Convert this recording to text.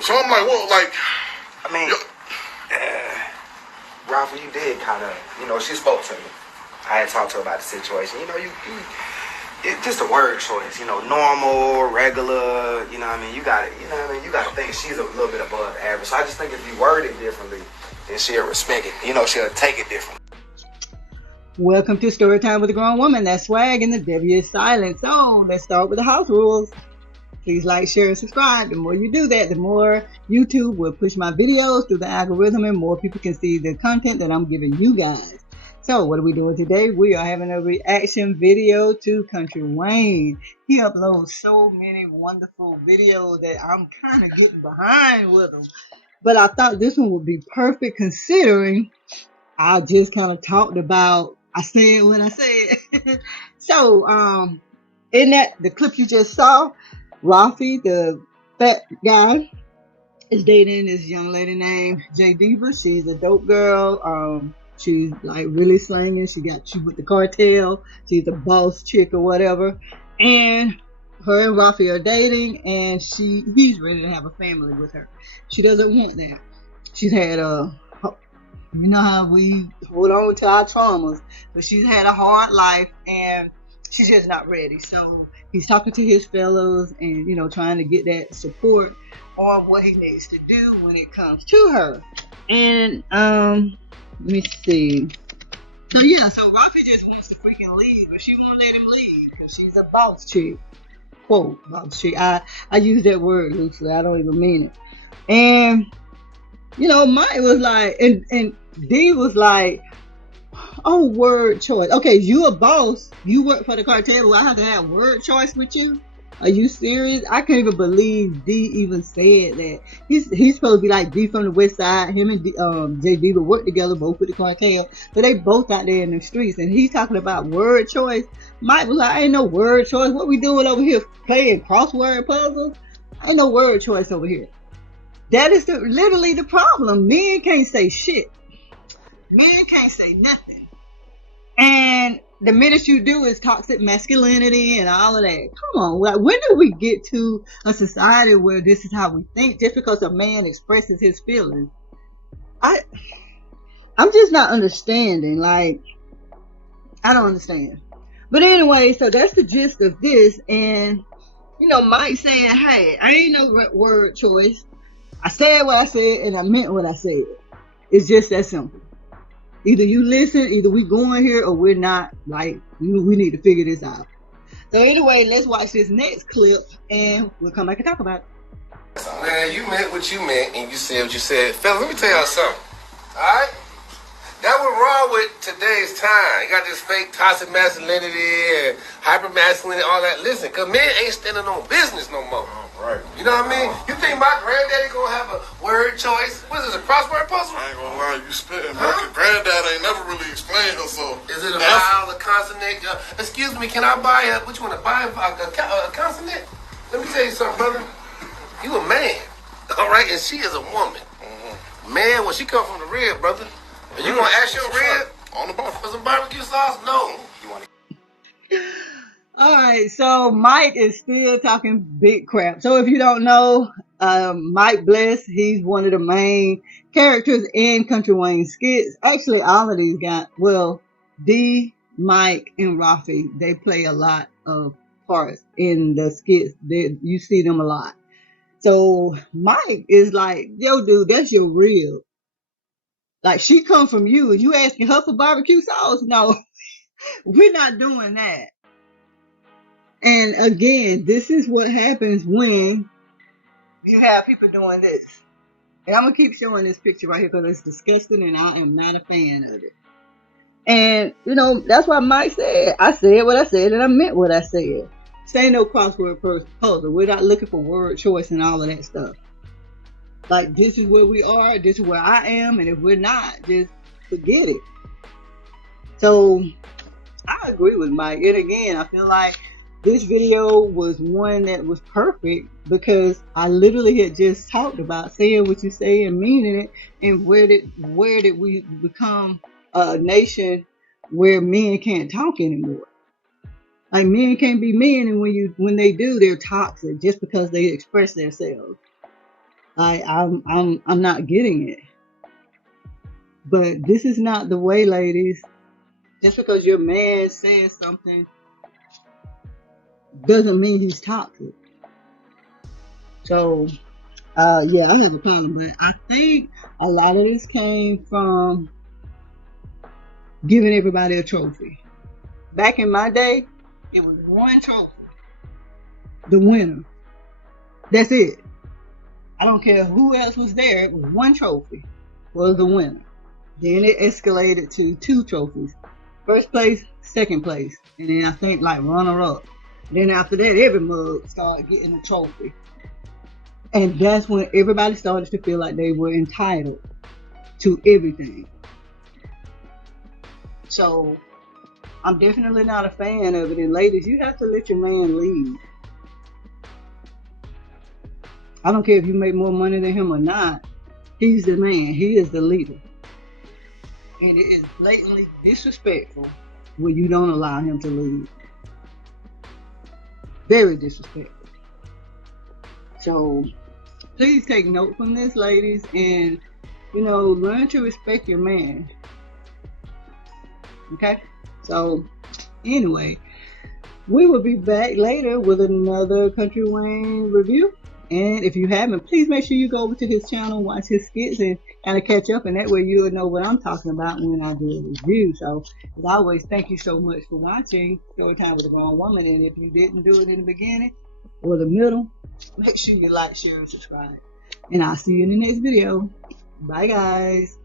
So I'm like, well, like, I mean, Rafi, you did kind of, she spoke to me. I had talked to her about the situation. It's just a word choice. Normal, regular. You know what I mean? You got it. You know what I mean? You got to think she's a little bit above average. So I just think if you word it differently, then she'll respect it. She'll take it differently. Welcome to Storytime with a Grown Woman. That's swag and the W is silent. So let's start with the house rules. Please like, share, and subscribe. The more you do that, the more YouTube will push my videos through the algorithm and more people can see the content that I'm giving you guys. So what are we doing today? We are having a reaction video to Kountry Wayne. He uploads so many wonderful videos that I'm kind of getting behind with him. But I thought this one would be perfect considering I just kind of talked about, I said what I said. So, in the clip you just saw, Rafi, the fat guy, is dating this young lady named J Diva. She's a dope girl. She's like really slanging. She with the cartel. She's a boss chick or whatever. And her and Rafi are dating, and he's ready to have a family with her. She doesn't want that. She's had you know how we hold on to our traumas, but she's had a hard life and she's just not ready. So he's talking to his fellows and, trying to get that support on what he needs to do when it comes to her. And, let me see. So yeah, so Rafi just wants to freaking leave, but she won't let him leave because she's a boss chick. Quote, boss chick. I use that word loosely. I don't even mean it. And, Mike was like, and D was like, oh, word choice. Okay, you a boss. You work for the cartel. Do I have to have word choice with you? Are you serious? I can't even believe D even said that. He's supposed to be like D from the West Side. Him and J Diva work together, both with the cartel. But they both out there in the streets. And he's talking about word choice. Mike was like, ain't no word choice. What we doing over here? Playing crossword puzzles? Ain't no word choice over here. That is literally the problem. Men can't say shit. Men can't say nothing. And the minute you do is toxic masculinity and all of that. Come on. When do we get to a society where this is how we think just because a man expresses his feelings? I'm just not understanding. Like, I don't understand. But anyway, so that's the gist of this. And, Mike saying, hey, I ain't no word choice. I said what I said and I meant what I said. It's just that simple. Either you listen, either we going here or we're not. Like, we need to figure this out. So anyway, let's watch this next clip and we'll come back and talk about it. Man, you meant what you meant and you said what you said. Fellas, let me tell y'all something. Alright? That what's wrong with today's time. You got this fake toxic masculinity and hyper masculinity, all that. Listen, cause men ain't standing on business no more. right. You know what I mean? You think my granddaddy gonna have a word choice? What is this, a crossword puzzle? I ain't gonna lie, you spitting. Huh? Granddad ain't never really explained herself. Is it a vowel, a consonant? Excuse me, can I buy what you want to buy? A consonant? Let me tell you something, brother. You a man, all right? And she is a woman. Man, when she come from the rib, brother. And you gonna ask your rib on the barbecue for some barbecue sauce? No. You want All right, so Mike is still talking big crap. So if you don't know, Mike Bless, he's one of the main characters in Kountry Wayne skits. Actually, all of these guys, well, D, Mike, and Rafi, they play a lot of parts in the skits. You see them a lot. So Mike is like, yo, dude, that's your rib. Like, she come from you and you asking her for barbecue sauce? No, we're not doing that. And again, this is what happens when you have people doing this. And I'm going to keep showing this picture right here because it's disgusting and I am not a fan of it. And, that's why Mike said, I said what I said and I meant what I said. Say no crossword puzzle. We're not looking for word choice and all of that stuff. Like, this is where we are. This is where I am. And if we're not, just forget it. So, I agree with Mike. And again, I feel like this video was one that was perfect because I literally had just talked about saying what you say and meaning it. And where did we become a nation where men can't talk anymore? Like, men can't be men, and when they do, they're toxic just because they express themselves. I'm not getting it. But this is not the way, ladies. Just because your man says something doesn't mean he's toxic. So, yeah, I have a problem, but I think a lot of this came from giving everybody a trophy. Back in my day, it was one trophy, the winner. That's it. I don't care who else was there. It was one trophy was the winner. Then it escalated to 2 trophies. First place, second place. And then I think like runner up. Then after that, every mug started getting a trophy. And that's when everybody started to feel like they were entitled to everything. So I'm definitely not a fan of it. And ladies, you have to let your man lead. I don't care if you make more money than him or not. He's the man. He is the leader. And it is blatantly disrespectful when you don't allow him to lead. Very disrespectful. So please take note from this, ladies, and learn to respect your man. Okay? So anyway, we will be back later with another Kountry Wayne review. And if you haven't, please make sure you go over to his channel, watch his skits, and kind of catch up. And that way you'll know what I'm talking about when I do a review. So, as always, thank you so much for watching Storytime with a Grown Woman. And if you didn't do it in the beginning or the middle, make sure you like, share, and subscribe. And I'll see you in the next video. Bye, guys.